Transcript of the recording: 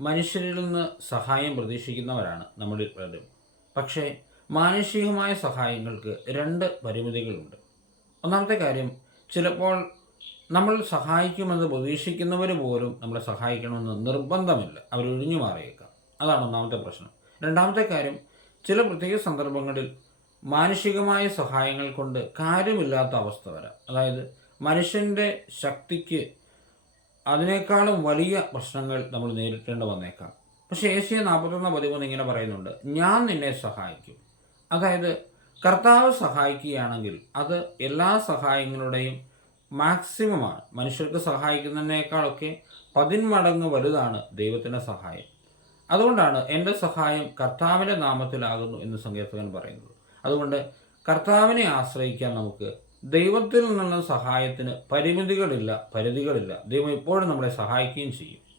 മനുഷ്യരിൽ നിന്ന് സഹായം പ്രതീക്ഷിക്കുന്നവരാണ് നമ്മളിൽ പലരും. പക്ഷേ മാനുഷികമായ സഹായങ്ങൾക്ക് രണ്ട് പരിമിതികളുണ്ട്. ഒന്നാമത്തെ കാര്യം ചിലപ്പോൾ നമ്മൾ സഹായിക്കുമെന്ന് പ്രതീക്ഷിക്കുന്നവർ പോലും നമ്മളെ സഹായിക്കണമെന്ന് നിർബന്ധമില്ല. അവർ ഒഴിഞ്ഞു മാറിയേക്കാം. അതാണ് ഒന്നാമത്തെ പ്രശ്നം. രണ്ടാമത്തെ കാര്യം ചില പ്രത്യേക സന്ദർഭങ്ങളിൽ മാനുഷികമായ സഹായങ്ങൾ കൊണ്ട് കാര്യമില്ലാത്ത അവസ്ഥ വരാം. അതായത് മനുഷ്യന്റെ ശക്തിക്ക് അതിനേക്കാളും വലിയ പ്രശ്നങ്ങൾ നമ്മൾ നേരിട്ടേണ്ടി വന്നേക്കാം. പക്ഷേ ഏഷ്യ നാൽപ്പത്തൊന്ന് പതിമൂന്ന് ഇങ്ങനെ പറയുന്നുണ്ട് ഞാൻ നിന്നെ സഹായിക്കും. അതായത് കർത്താവ് സഹായിക്കുകയാണെങ്കിൽ അത് എല്ലാ സഹായങ്ങളുടെയും മാക്സിമമാണ്. മനുഷ്യർക്ക് സഹായിക്കുന്നതിനേക്കാളൊക്കെ പതിന്മടങ്ങ് വലുതാണ് ദൈവത്തിന്റെ സഹായം. അതുകൊണ്ടാണ് എന്റെ സഹായം കർത്താവിന്റെ നാമത്തിലാകുന്നു എന്ന് സങ്കീർത്തകൻ പറയുന്നത്. അതുകൊണ്ട് കർത്താവിനെ ആശ്രയിക്കാൻ നമുക്ക് ദൈവത്തിൽ നിന്നുള്ള സഹായത്തിന് പരിമിതികളില്ല പരിധികളില്ല. ദൈവം എപ്പോഴും നമ്മളെ സഹായിക്കുകയും ചെയ്യും.